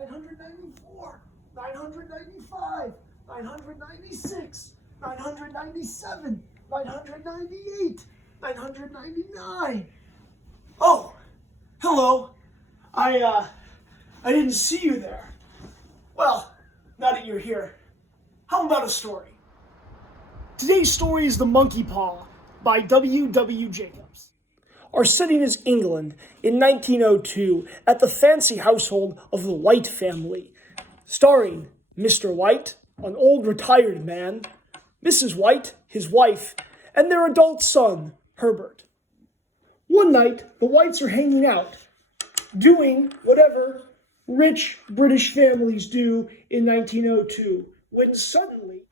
994, 995, 996, 997, 998, 999. Oh, hello. I didn't see you there. Well, now that you're here, how about a story? Today's story is The Monkey Paw by W. W. Jacobs. Our setting is England in 1902 at the fancy household of the White family, starring Mr. White, an old retired man, Mrs. White, his wife, and their adult son, Herbert. One night, the Whites are hanging out, doing whatever rich British families do in 1902, when suddenly,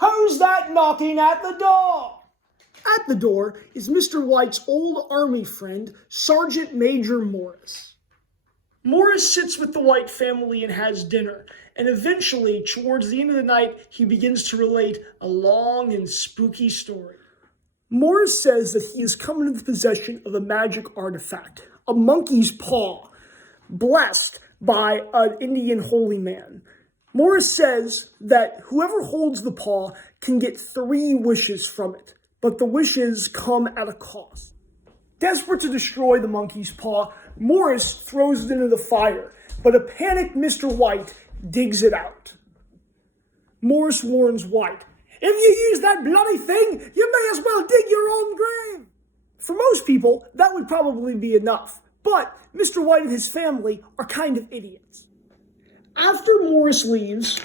who's that knocking at the door? At the door is Mr. White's old army friend, Sergeant Major Morris. Morris sits with the White family and has dinner, and eventually, towards the end of the night, he begins to relate a long and spooky story. Morris says that he has come into the possession of a magic artifact, a monkey's paw, blessed by an Indian holy man. Morris says that whoever holds the paw can get 3 wishes from it, but the wishes come at a cost. Desperate to destroy the monkey's paw, Morris throws it into the fire, but a panicked Mr. White digs it out. Morris warns White, "If you use that bloody thing, you may as well dig your own grave." For most people, that would probably be enough, but Mr. White and his family are kind of idiots. After Morris leaves,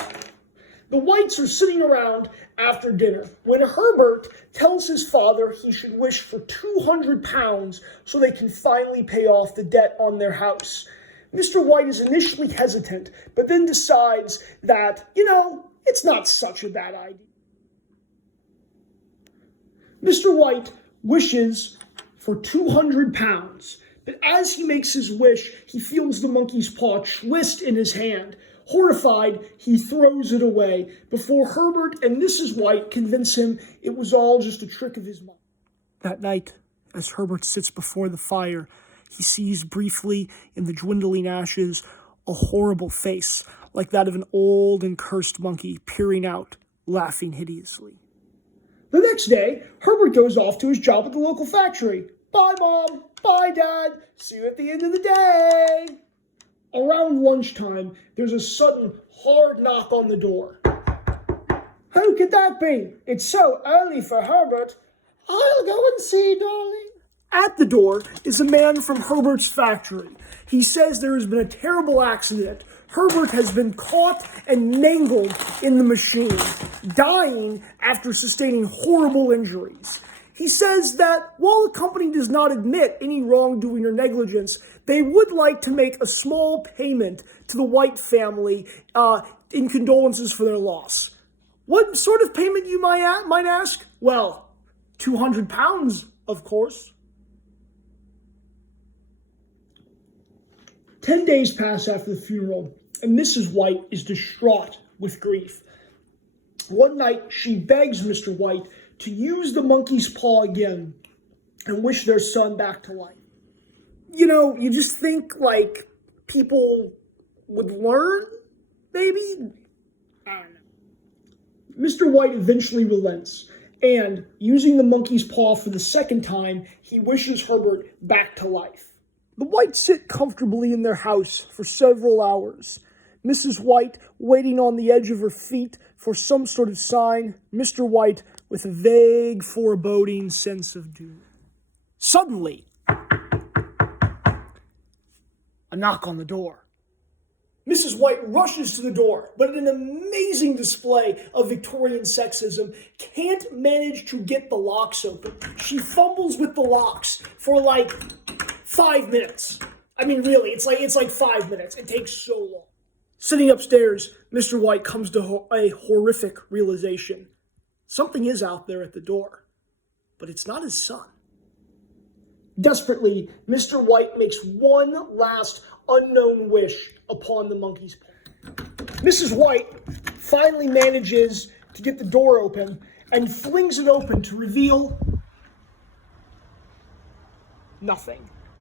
the Whites are sitting around after dinner when Herbert tells his father he should wish for £200 so they can finally pay off the debt on their house. Mr. White is initially hesitant, but then decides that, it's not such a bad idea. Mr. White wishes for £200, but as he makes his wish, he feels the monkey's paw twist in his hand. Horrified, he throws it away before Herbert and Mrs. White convince him it was all just a trick of his mind. That night, as Herbert sits before the fire, he sees briefly in the dwindling ashes a horrible face like that of an old and cursed monkey peering out, laughing hideously. The next day, Herbert goes off to his job at the local factory. "Bye, Mom. Bye, Dad. See you at the end of the day." Around lunchtime, there's a sudden hard knock on the door. "Who could that be? It's so early for Herbert." "I'll go and see, darling." At the door is a man from Herbert's factory. He says there has been a terrible accident. Herbert has been caught and mangled in the machine, dying after sustaining horrible injuries. He says that while the company does not admit any wrongdoing or negligence, they would like to make a small payment to the White family in condolences for their loss. What sort of payment, you might ask? Well, £200, of course. 10 days pass after the funeral, and Mrs. White is distraught with grief. One night, she begs Mr. White to use the monkey's paw again and wish their son back to life. You just think, people would learn, maybe? I don't know. Mr. White eventually relents, and using the monkey's paw for the second time, he wishes Herbert back to life. The Whites sit comfortably in their house for several hours. Mrs. White waiting on the edge of her feet for some sort of sign, Mr. White with a vague, foreboding sense of doom. Suddenly, a knock on the door. Mrs. White rushes to the door, but in an amazing display of Victorian sexism, can't manage to get the locks open. She fumbles with the locks for 5 minutes. I mean, really, it's like 5 minutes. It takes so long. Sitting upstairs, Mr. White comes to a horrific realization. Something is out there at the door, but it's not his son. Desperately, Mr. White makes one last unknown wish upon the monkey's paw. Mrs. White finally manages to get the door open and flings it open to reveal nothing.